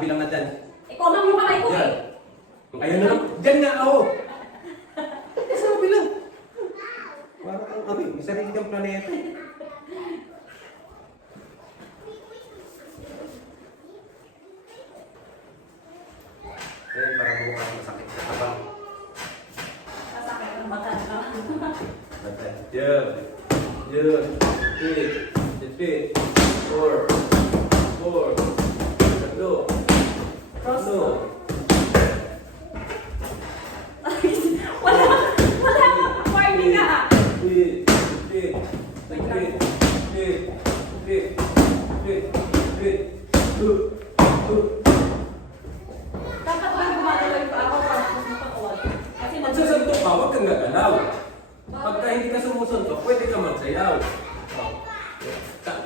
kabilang na dyan. Ikaw lang yung kamay ko Yan. eh. Ayun na lang. Dyan nga ako. Sa kabilang. Parang kang ano, may sarili kang planeta. Ayun, parang mukhang masakit sa kabang. Sasakit ang mata na. Jump. Jump. Repeat. 4. 4. Tatlo. Cross. No. Wala warning ka ah. Dapat ba gumagalaw pa ako para susunod? Kasi Magsasantok ka, huwag kang gagalaw. Pagka hindi ka sumusuntok, pwede ka magsayaw.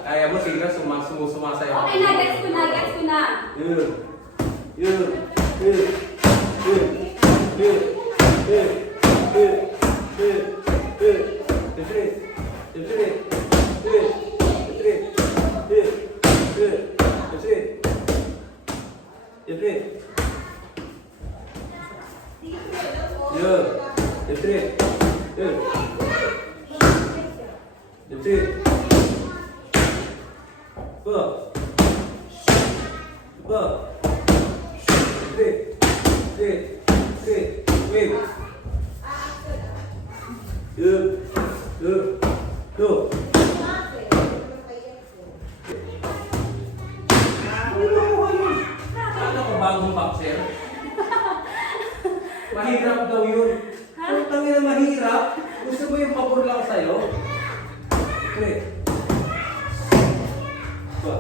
Kaya mo sila sumusayaw. okay na, gets ko na. Yun. Yun. Yun. Yun. Yun. Yun. Yun. Yun. Yun. Yun. Yun. Ano ko bagong boxer? Mahirap daw yun. Kung tangina mahirap, gusto mo yung pabor lang sa'yo? Pre. Ba?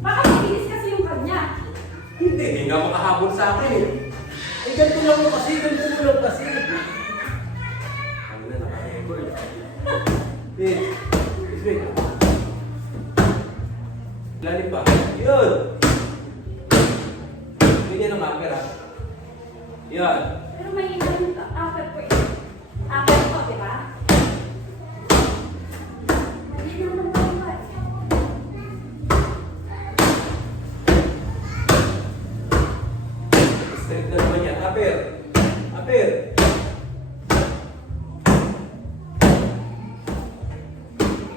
Baka mabilis kasi yung kanya. Hindi nga makahabol sa akin eh. Eh, ganito lang mo kasi, ganito lang kasi. Ano na, naka-record. Eh, lalim pa. Yun! Ganyan ang camera. Yan. Pero may ibang after ko eh. After ko, di ba? Hindi naman tayo eh. Straight na naman yan. Aper. Aper.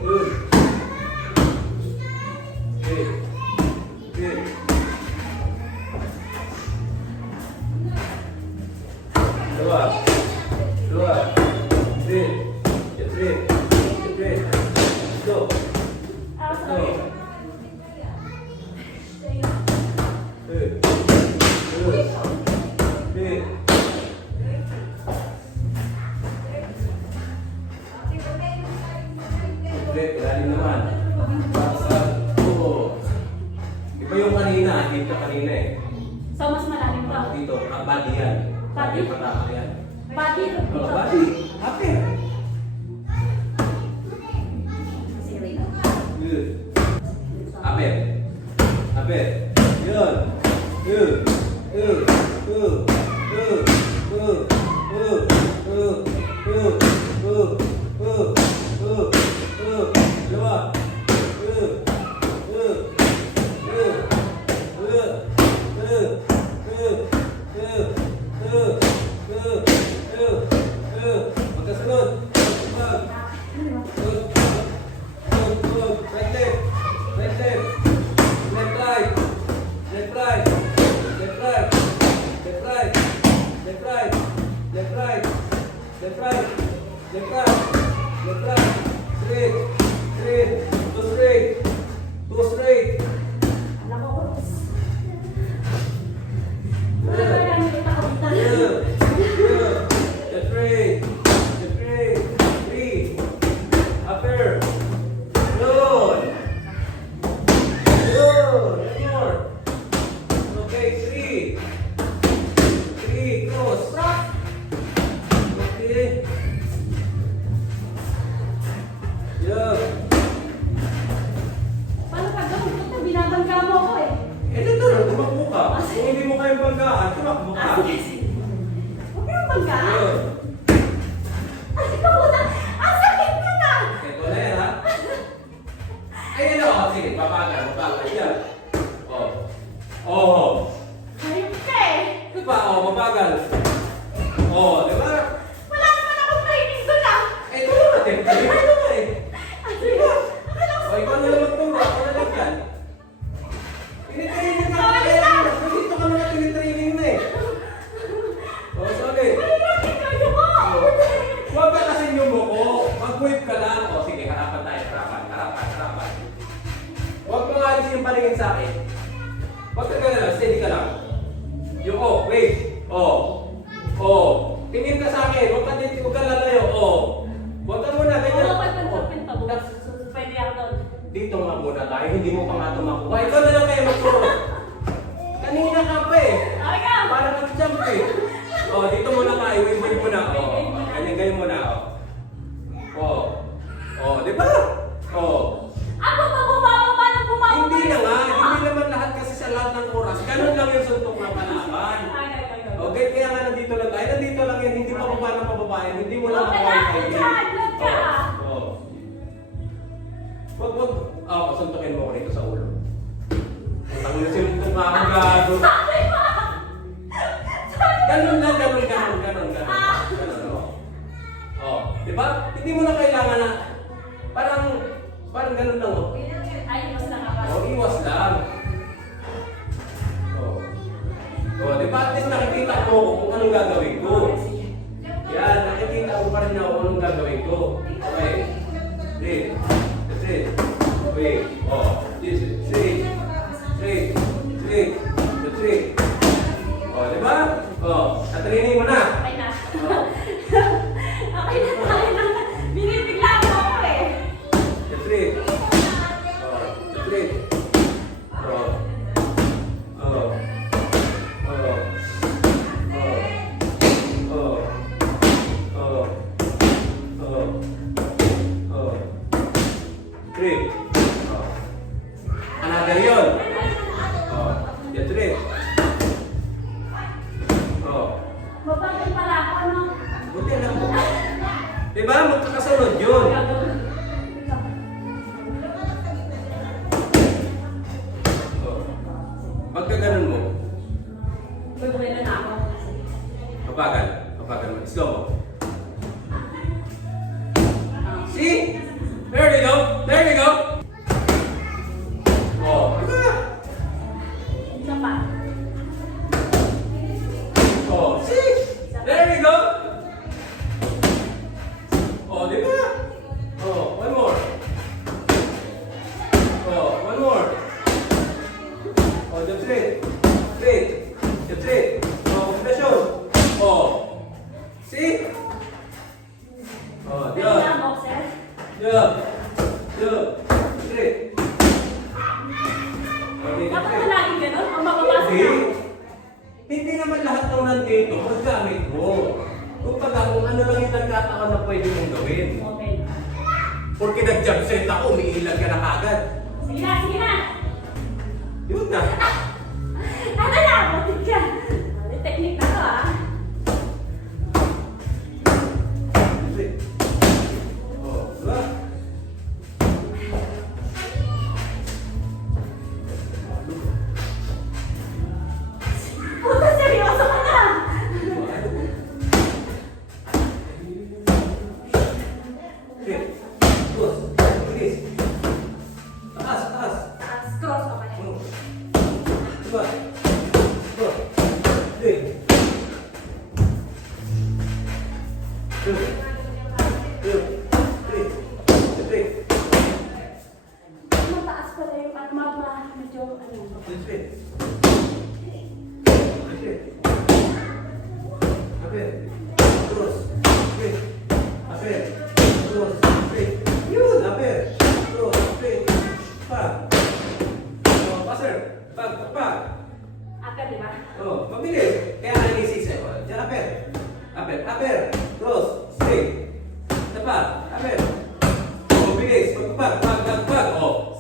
Yun. Okay. Okay. Dua. Dua. Straight. Straight. Straight. Go. Ah, Go. sorry. Good. Good. Good. Straight. Lalim naman. Baksan. Oo. Iba yung kanina. Hindi ka kanina eh. So, mas malalim pa. Dito. Body yan. Body Body? patama yan. Body, Oh, dito. body. Aper. Sige, Good. Aper. Aper. Yun. Yun. Yun. Yun. Yun. Yun. Yun. Yun. Yun. Yun. Yun. Yun. Yun. Dua. Yun. Yun. Yun. Yun. Yun. Yun. Yun. Yun. Yun. Yun. Yun. Magkasunod. Magkasunod. Good. Good. Good. Right left. Right left. Left right. Left right. Left right. Left right. Left right. Left right. Left right. Left right. Left right. Straight. Straight. Go straight. Go straight. Alam ko, Cruz. Wala Yeah. talaga yung kita ko dito. Yeah. Yeah. Left straight. Left straight. Three. Upper. Good. Good. One more. Okay, three. Three. Cross. Okay. Yeah. Paano ka gawin? Puta, binabangga mo ako eh. Eh, dito na, tumakbo ka. Kung hindi mo kayang banggaan, tumakbo ka. Ah, sige, sige. Huwag ka nang banggaan. Yun. Ay, ikaw na. Ang sakit ka na. Ito na yan, ha? Ay, ano? Sige, papagal. Yan. Oh. Oh. Di ba? O, mabagal. O, di ba? Wala naman akong training doon ah! Eh, ito na natin. Ito na eh. Ano yun? Akala ko O, ikaw na lang magturo. Ako na lang yan. Tinitraining na. Dito ka naman tinitraining na eh. O, sige. Huwag ka kasi yung buko. Mag-wave ka lang. O, sige, harapan tayo. Harapan. Huwag mo nga alis yung paningin sa akin. Huwag ka lang. Steady ka lang. Yung, wait. Tingin ka sa akin. Huwag ka lalayo. Huwag ka muna. Ganyan. Oo, pagpapinta mo. Pwede ako doon. Dito nga muna tayo. Hindi mo pa nga ito makuha. Ikaw na lang kayo magturo. Kanina ka pa eh. Okay ka! Para mag-jump eh. Dito muna tayo. Wave muna. Ganyan muna. Di ba? Ako pa bumababa ng bumababa. Hindi na nga. Hindi naman lahat kasi sa lahat ng oras. Ganun lang yung suntok na panapan. Okay, kaya nga nandito lang tayo. Nandito lang yan. Hindi pa baba ng pababayan. Hindi mo lang Okay, makuha ako dyan. Load ka. Wag. Pasuntokin mo ko rito sa ulo. Ang nasuntok nga ako gago. Sabi mo! Ganun lang. Di ba? Hindi mo na kailangan na parang ganun lang Ayos na nga ba? Iwas lang. Di ba? At least nakikita mo kung anong gagawin ko. Yan, nakikita mo pa rin ako kung anong gagawin ko. Okay. That's it. Wait. This is straight. That's it. Di ba? Natraining mo na. Okay na. Okay na tayo na. Binibigla mo ako eh. That's it. Another yun. That's it. Mabagal pala ako, ano? Buti lang mo. Diba? Magkakasunod yun. Pagka ganun mo, Gagawin na ako. mabagal mo. Slow mo. See? There we go. Isa pa. See? There we go. Diba? One more. One more. That's it. That's it. Combination. See? Pwede na, boxer. Straight. Dapat na lagi ganun? Ang makapasok na. Hindi naman lahat ng nandito maggamit mo. Kung ano lang yung nagkataon na pwede mong gawin. Okay. Porque nag-jump set ako, umiilag ka na kagad. Sige na. Yun na. Ano na? Butit ka. May technique na to ah. Diba? Puta, seryoso ka na. Taas. Cross ka pa niya. Diba? Mataas pala yung at medyo ano. Agad, di ba? Mabilis. Kaya analysis eh. Diyan, upper, cross, straight. Tapa, upper. Mabilis. Pag.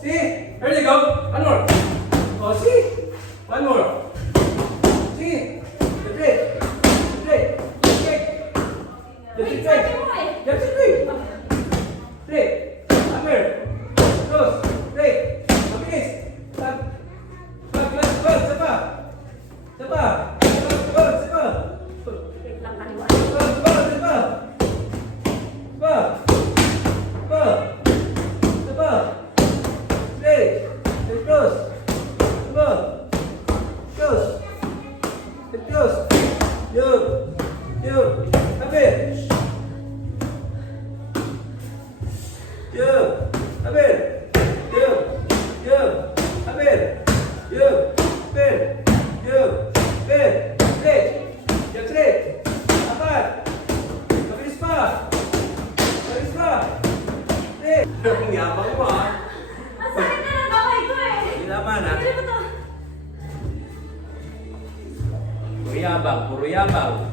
See? There you go. One more. See? One more. See? Straight. Wait, sabi mo eh. That's straight. Straight. Upper. Cross. Straight. Mabilis. Pag. Tapa. Tios! Diba? Tios! Tios! Yun! Yun! Kapit! Yun! Kapit! Yun! Yun! Kapit! Yun! Kapit! Yun! Kapit! Straight! Yan straight! Apat! Mabilis pa! Mabilis pa! Straight! Ang yabang mo ha! Ang sakit na ng kamay ko eh. Hindi naman ha! Ano ba to? Puro yabang, puro yabang.